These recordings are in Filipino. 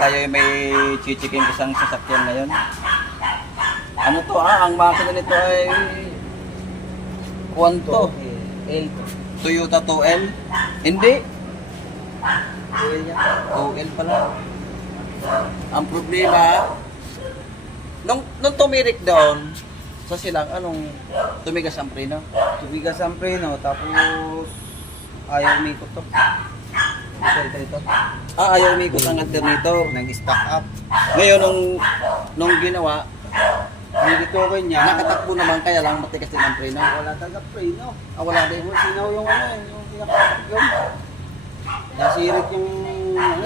tayo ay may chichiking isang sasakyan ngayon. Ano to ah, ang makina nito ay. L to. Toyota 2L. Hindi, L yan. 2L pala. Ang problema, nung, nung tumirik doon, sa silang, anong tumigas ang preno? Tubigas ang preno, tapos ayaw umikot to. Salta ito. Ah, ayaw umikot ang alternator. Nag-stack up. Ngayon, nung, nung ginawa, Nilitokin niya. nakatakbo naman kaya lang matigas din ang preno. Wala talaga preno. Ah, wala din. Yung sinaw yung ano, yung pinaka-vacuum. Nasirit yung ano.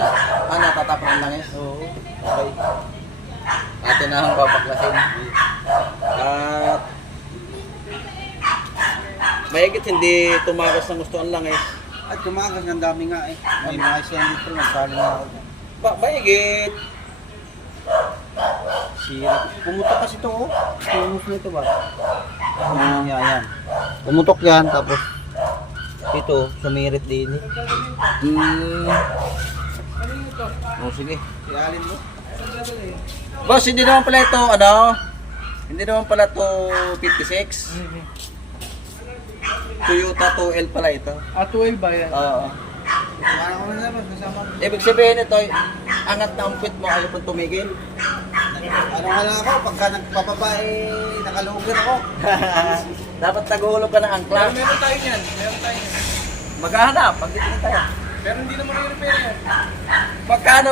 Ah, natatapon ang langis. Oo. Okay. Atin na ang babaklasin. At mahigit hindi tumagas ng gusto ang langis. At tumagas ng dami nga eh. May mga isang litro, nagkali na ako. Ba mahigit. Sirit. Pumutok kasi ito oh. Pumus na ito ba? Ah, yan, yan. Pumutok yan, tapos ito, sumirit din. Hmm. Oh, sige. Ialin mo? Boss, hindi naman pala ito, ano? Hindi naman pala ito 56. Toyota 2L pala ito. Ah, 12 ba yan? Oo. Ano ko na naman, kasama. Ibig sabihin ito, angat na ang pit mo, ayaw pang tumigil. Ano nga lang ako, pagka nagpapaba eh, nakalugan ako. Dapat taguhulog ka ng angkla. Meron tayo yan. Meron tayo yan. Maghahanap, pagdating tayo. Pero hindi naman i-repair yan. Pagkano,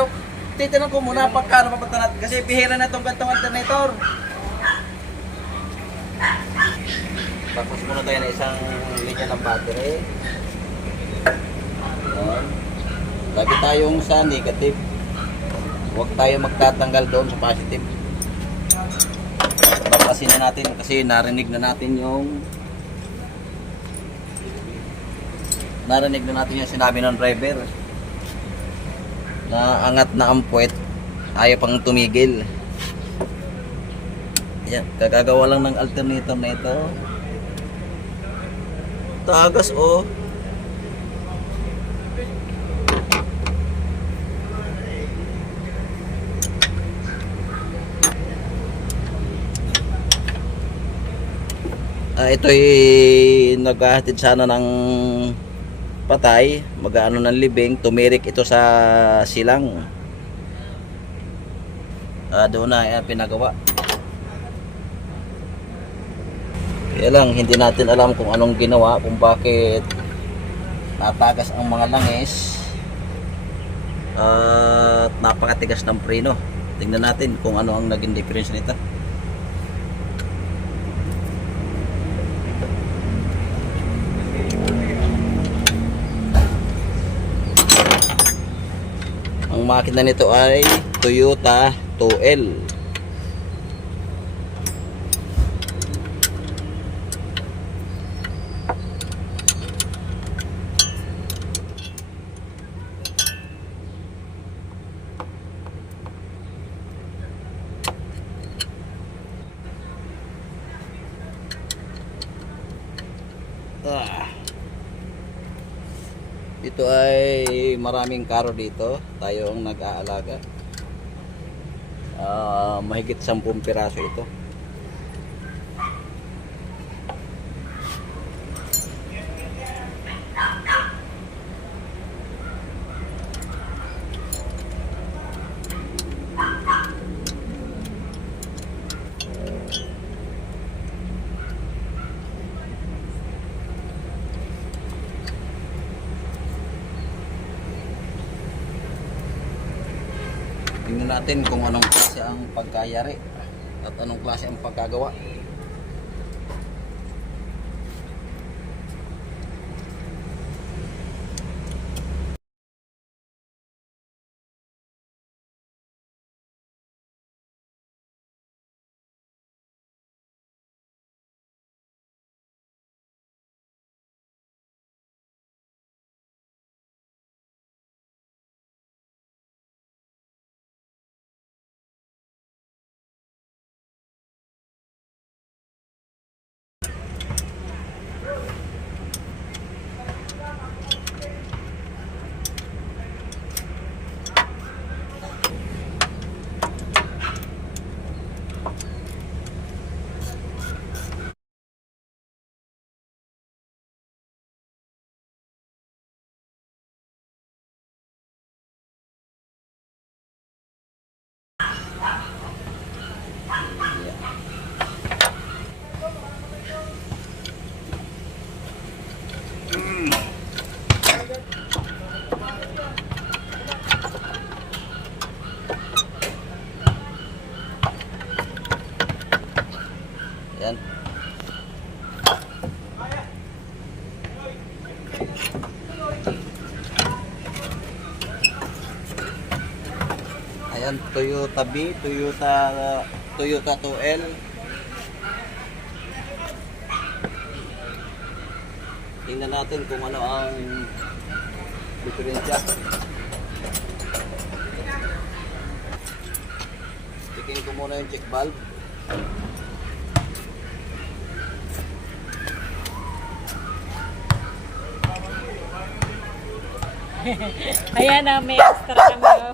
titanong ko muna pagkano papunta natin. Kasi bihira na itong gantong alternator. Tapos muna tayo na isang linya ng battery. Ayan. Lagi tayong sa negative. Huwag tayo magtatanggal doon sa positive. Baklasin na natin kasi narinig na natin yung narinig na natin yung sinabi ng driver na angat na ang puwet ayaw pang tumigil yan kagagawa lang ng alternator na ito tagas oh Ah, ito naghahatid sana ng patay, mag-ano ng libing, tumirik ito sa silang. Ah, doon na eh, pinagawa. Kaya lang, hindi natin alam kung anong ginawa, kung bakit natagas ang mga langis at napakatigas ng preno. Tingnan natin kung ano ang naging difference nito. Ang makina nito ay Toyota 2L. Ah. Ito ay maraming karo dito. Tayo ang nag-aalaga. Ah, mahigit 10 piraso ito. Tingnan natin kung anong klase ang pagkayari at anong klase ang pagkagawa. Toyota B, Toyota Toyota 2L. Tingnan natin kung ano ang diferensya. Tikin ko muna yung check valve. Ayan na, may extra kami.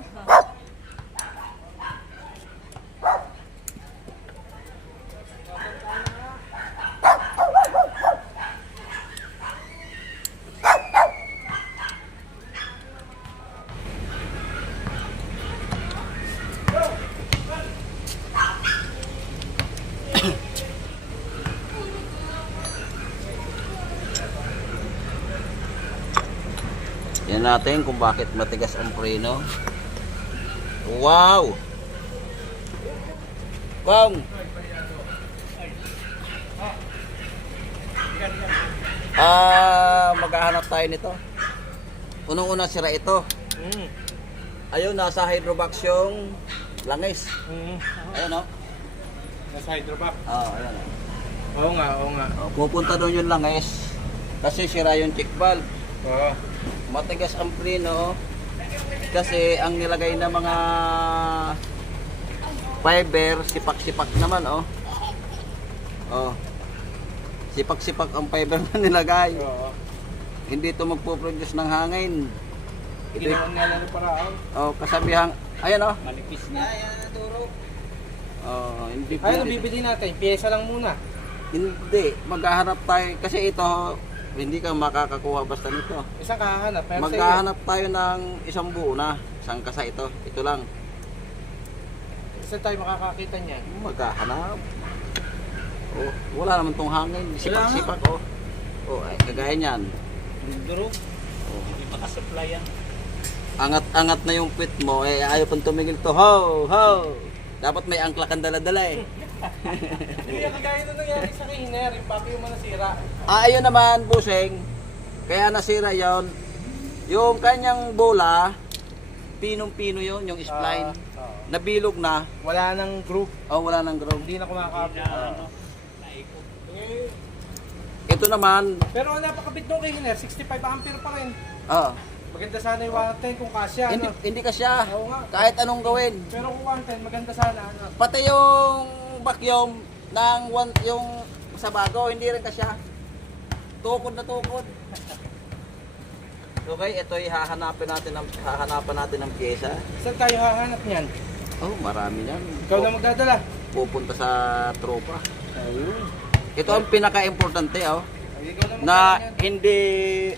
Natin kung bakit matigas ang preno. Wow! Kong! Ah, maghahanap tayo nito. Unang-una sira ito. Mm. Ayun, nasa hydrobox yung langis. Mm. Ayun o. Nasa hydroback. Oh, ayun o. Oo nga, oo nga. Oh, pupunta doon yung langis. Kasi sira yung check valve. Oo. Matigas ang preno kasi ang nilagay na mga fiber, sipak-sipak naman oh. Oh. Sipak-sipak ang fiber na nilagay. Oo. Hindi ito magpo-produce ng hangin. Ito, Ginawa nga lang yung paraan. oh, kasabihang, ayan oh. Manipis nga. Ayan, naturo. Oh, hindi Ay, ano pwede. bibili natin? Pyesa lang muna. Hindi, maghahanap tayo kasi ito hindi ka makakakuha basta nito. Isang kahanap. Pero Maghahanap tayo ng isang buo na. Isang kasa ito. Ito lang. Saan tayo makakakita niyan? Maghahanap. Oh, wala naman tong hangin. Sipak-sipak oh. Oh, ay, kagaya niyan. Duro. Oh. Hindi makasupply yan. Angat-angat na yung pit mo, eh ayaw pang tumigil to. Ho, ho. Dapat may angkla kang dala-dala eh. Hindi, kagaya na nangyari sa Kihiner. Yung papi yung manasira. Ah, ayun naman, busing. Kaya nasira yon. Yung kanyang bola, pinong-pino yon yung spline. Ah, oo. Nabilog na. Wala nang group. Oh, wala nang ground. Hindi na kumakabit. Ah. Eh, Ito naman, Pero ang napakabit nung Kihiner, 65 ampere pa rin. ah, Maganda sana yung 110 kung kasya. hindi, Ano? hindi ka siya. Oo nga. Kahit anong gawin. Pero kung 110, maganda sana. Ano? Pati yung vacuum ng one, yung sa bago, hindi rin kasya. Tukod na tukod. Okay, ito ay hahanapin natin ng hahanapan natin ng pyesa. Saan tayo hahanap niyan? Oh, marami yan. Ikaw na magdadala. Pupunta sa tropa. Ayun. Ito ang pinaka-importante, oh. Ay, na niyan. hindi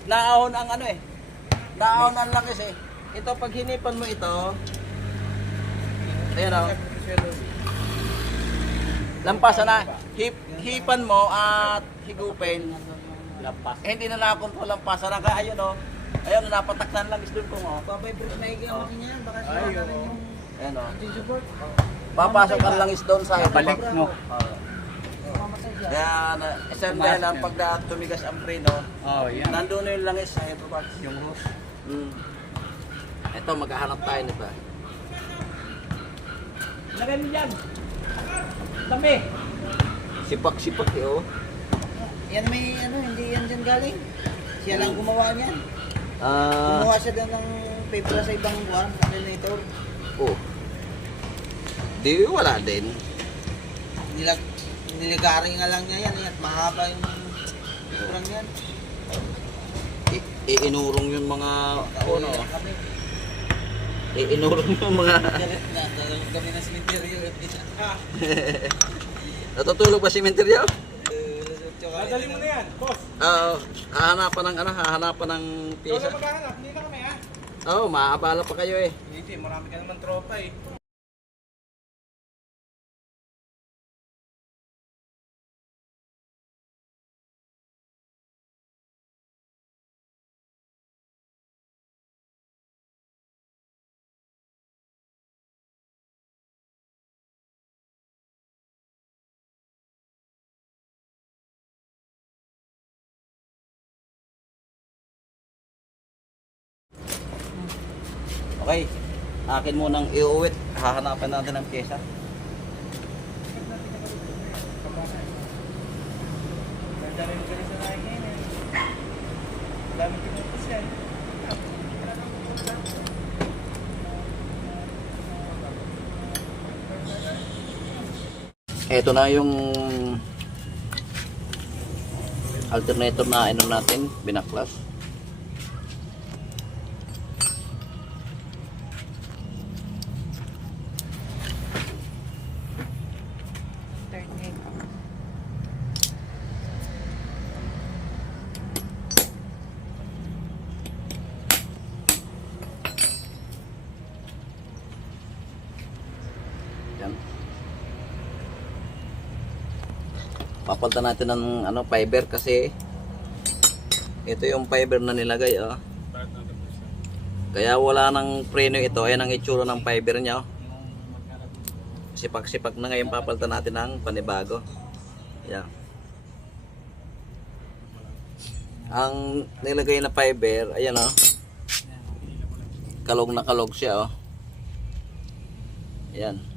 naahon ang ano eh. Naahon ang langis eh. Ito pag hinipan mo ito, ayan oh. Lampasan na. Hip, hipan mo at higupin. Lampas. Eh, hindi na nakakontrol lampasan na. Kaya ayun oh. Ayun, napataktan lang is doon ko oh. Pabibrate na higaw niya. Baka sila oo. yung Ayan oh. support. Papasok ang langis doon sa Balik, no? Kaya, na, isang dahil ang pag na- tumigas ang preno, Oh, yan. nandun na yung langis sa hydrobox. Yung roof. Mm. Ito, maghahanap tayo nito. Lagay mo dyan. Dami. Sipak-sipak eh, oh. Yan may ano, hindi yan dyan galing. Siya lang gumawa niyan. Ah, Gumawa siya daw ng paper sa ibang buwan, alternator. oh. Di, wala din. Nilag niligari nga lang niya yan, eh, at mahaba yung kurang yan. I- iinurong yung mga, ano, Kami, iinurong yung mga, galit na, talagang kami ng cemetery. natutulog ba si Menteryo? Dadali mo na yan, boss. Oo, hahanapan ng, ano, hahanapan ng Ikaw pyesa. na maghahanap. Hindi na kami ha. Oo, oh, maabala pa kayo eh. Hindi, marami ka naman tropa eh. Akin munang iuwit. Hahanapan natin ng pyesa. Ito na yung alternator na ano natin, binaklas. Yan. Papalitan natin ng ano fiber kasi ito yung fiber na nilagay oh. Kaya wala nang preno ito. Ayan ang itsura ng fiber niya oh. Sipak-sipak na ngayon papalitan natin ng panibago. Yan. Ang nilagay na fiber, ayan oh. Kalog na kalog siya oh. Ayan.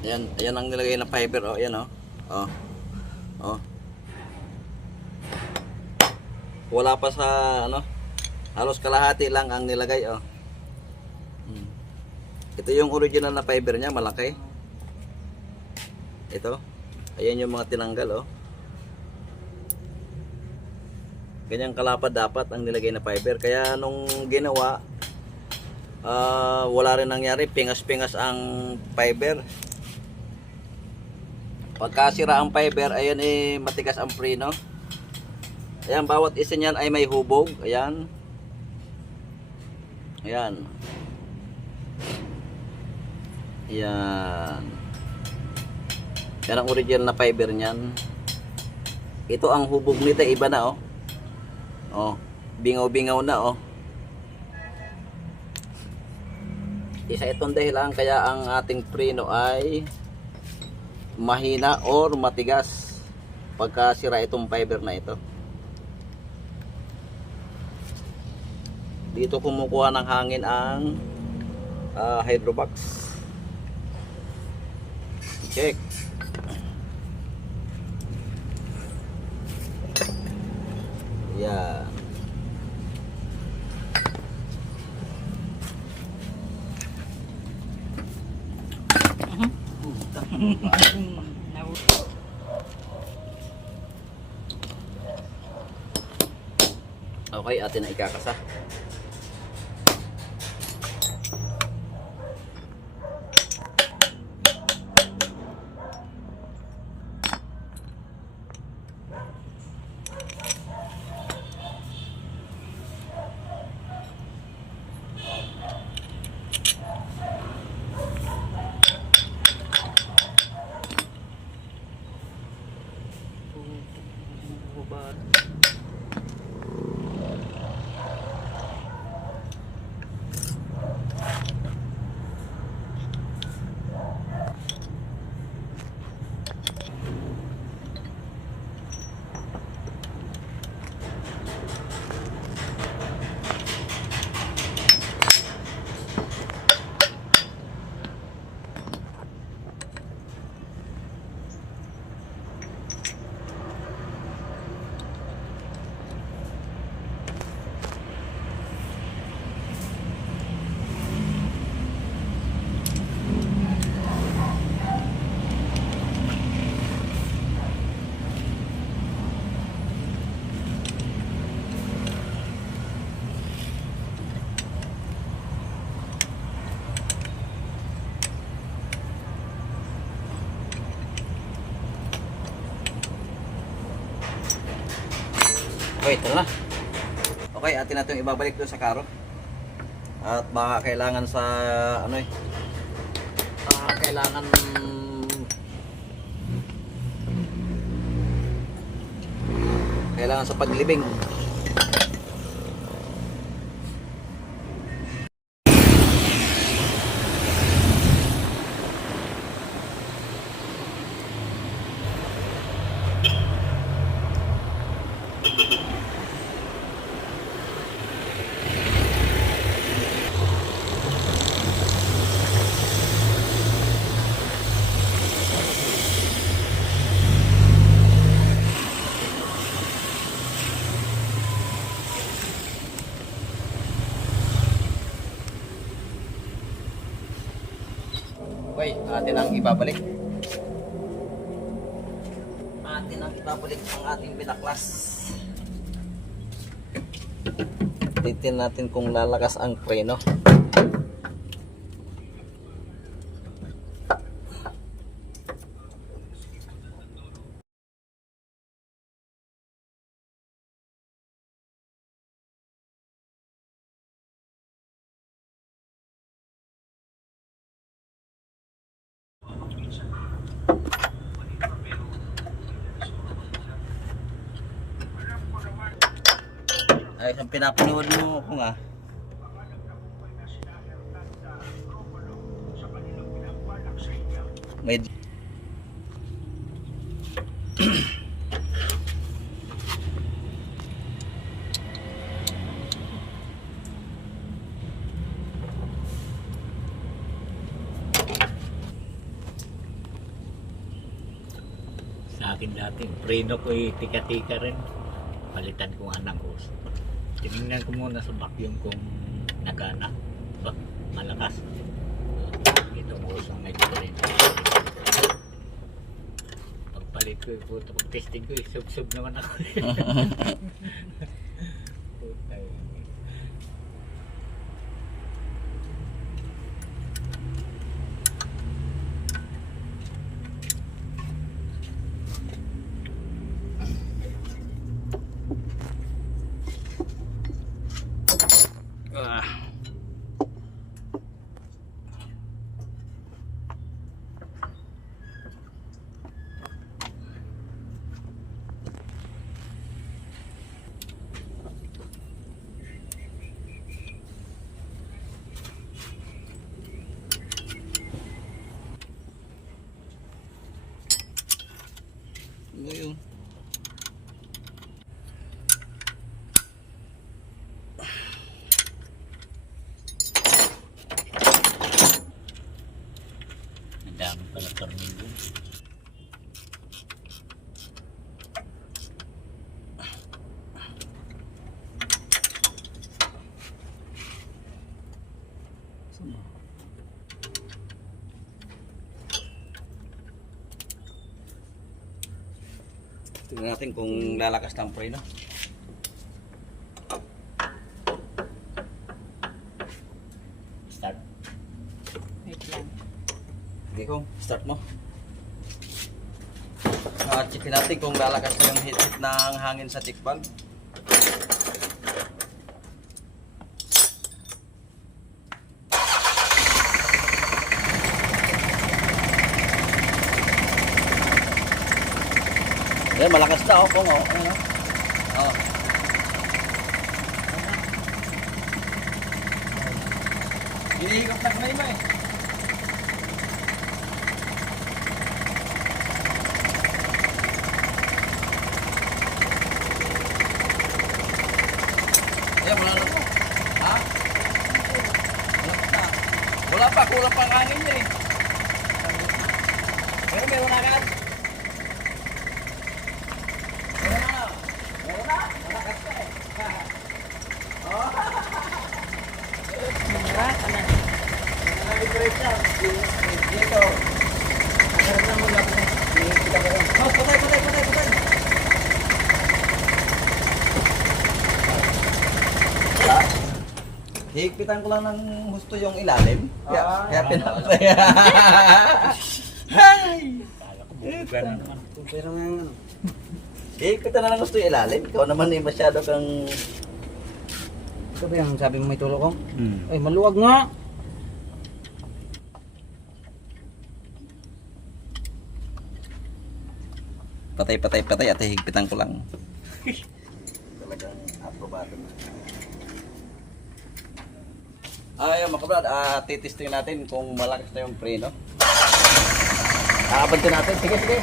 Ayan, ayan ang nilagay na fiber oh, ayan oh. Oh. Oh. Wala pa sa ano, halos kalahati lang ang nilagay oh. Hmm. Ito yung original na fiber niya, malaki. Ito. Ayan yung mga tinanggal oh. Ganyang kalapad dapat ang nilagay na fiber. Kaya nung ginawa, ah, wala rin nangyari. Pingas-pingas ang fiber. Pagka sira ang fiber, ayan eh matigas ang preno. Ayan, bawat isa niyan ay may hubog. Ayan. Ayan. Ayan. Yan ang original na fiber niyan. Ito ang hubog nito, iba na oh. Oh, bingaw-bingaw na oh. Isa itong dahilan kaya ang ating preno ay mahina or matigas pagka sira itong fiber na ito. Dito kumukuha ng hangin ang ah, hydrobox. Check. Yeah. Okay, atin na ikakasa. Ito na. Okay, atin natin ibabalik doon sa karo. At baka kailangan sa ano eh. Baka kailangan kailangan sa paglibing. atin ang ibabalik. Atin ang ibabalik ang ating binaklas. Titin natin kung lalakas ang preno. Ay, isang pinapanood mo ko nga. May Sa akin dati, preno ko tika-tika rin. Palitan ko nga ng hose. Tinignan ko muna sa vacuum kung nagana. Ba, malakas. Itong hose ang medyo preno. Pagpalit ko, eh, puto, pag testing ko, eh, sub-sub naman ako. Puta, eh. Ano yun? Ang dami pala tornilyo. Tingnan natin kung lalakas ng preno. Start. Wait lang. Hindi ko, start mo. Ah, checkin natin kung lalakas na yung hit ng hangin sa tick valve. Eh, malakas na oh, kung oh. Ano? Oh. Hinihigop na kamay mo. Eh, wala na po. Ha? Wala pa. Wala pa, kulang pa ang hangin niya eh. Pero meron na agad. Meron na. Meron na. Malakas na eh. Mura ka na. Dito. Nakaroon na mo lang. Oh, patay, patay, patay, patay. Higpitan ko lang ng gusto yung ilalim. Kaya, Ah. kaya pinapatay. Naman. Pero nga ano. Higpitan na lang gusto yung ilalim. Ikaw naman eh, masyado kang... Ito ba yung sabi mo may tulo ko? Hmm. Ay, maluwag nga. Patay, patay, patay at higpitan ko lang. Ayun mga kabrad, ah, titesting natin kung malakas na yung preno. Aabantin natin. Sige, sige.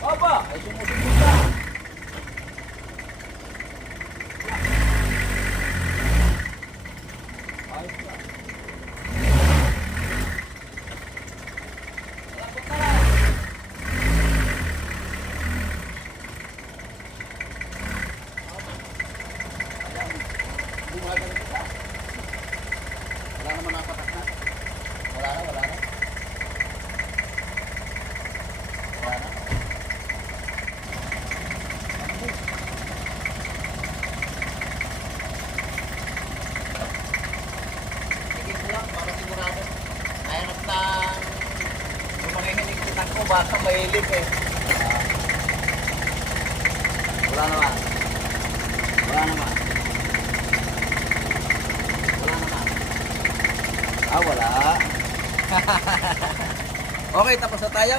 Opa! Ay sumusunod ka. Ayos na. Bumagal ka. Mahilig eh. Wala naman. Wala naman. Wala naman. Ah, wala. okay, tapos na tayo.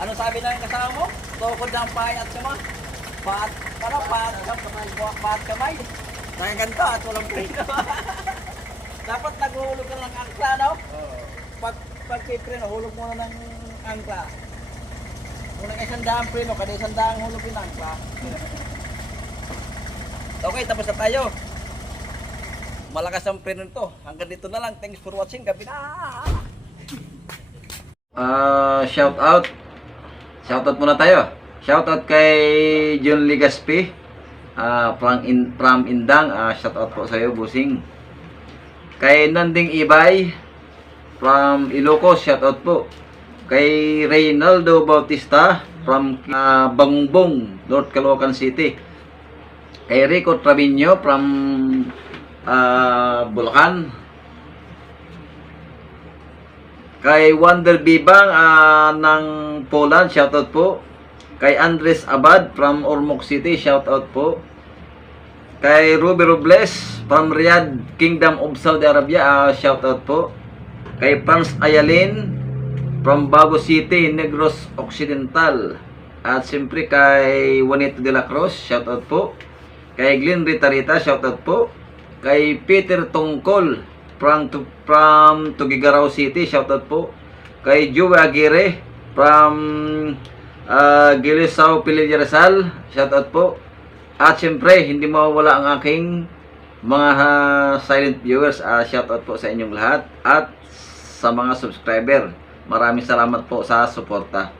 Ano sabi na yung kasama mo? Tukod ng pahay at sama? Paat, ano, paat, kamay, paat kamay. Nakaganto at walang preno. Dapat naguhulog ka ng angkla, no? Pag, pag kay preno, hulog mo na ng angkla. Kung nang isang daang preno, kada isang daang hulog yung angkla. okay, tapos na tayo. Malakas ang preno nito. Hanggang dito na lang. Thanks for watching. Gabi na! Ah, shout out. Shout out muna tayo. Shout out kay John Ligaspi. Ah, from in from Indang. Ah, shout out po sa iyo, Busing. Kay Nanding Ibay from Ilocos, shout out po. Kay Reynaldo Bautista from ah, Bangbong, North Caloocan City. Kay Rico Trevino from ah, Bulacan. Kay Wonder Bibang ah, ng Poland, shoutout po. Kay Andres Abad from Ormoc City, shoutout po. Kay Ruby Robles from Riyadh, Kingdom of Saudi Arabia, ah, shoutout po. Kay Franz Ayalin from Bago City, Negros Occidental. At siyempre kay Juanito de la Cruz, shoutout po. Kay Glenn Ritarita, shoutout po. Kay Peter Tongkol from, tu- from Tugigaraw City, shoutout po. Kay Joey Aguirre from uh, Gilisao, Pililla Rizal, shoutout po. At siyempre, hindi mawawala ang aking mga ah, silent viewers. Uh, shoutout po sa inyong lahat. At sa mga subscriber. Maraming salamat po sa suporta.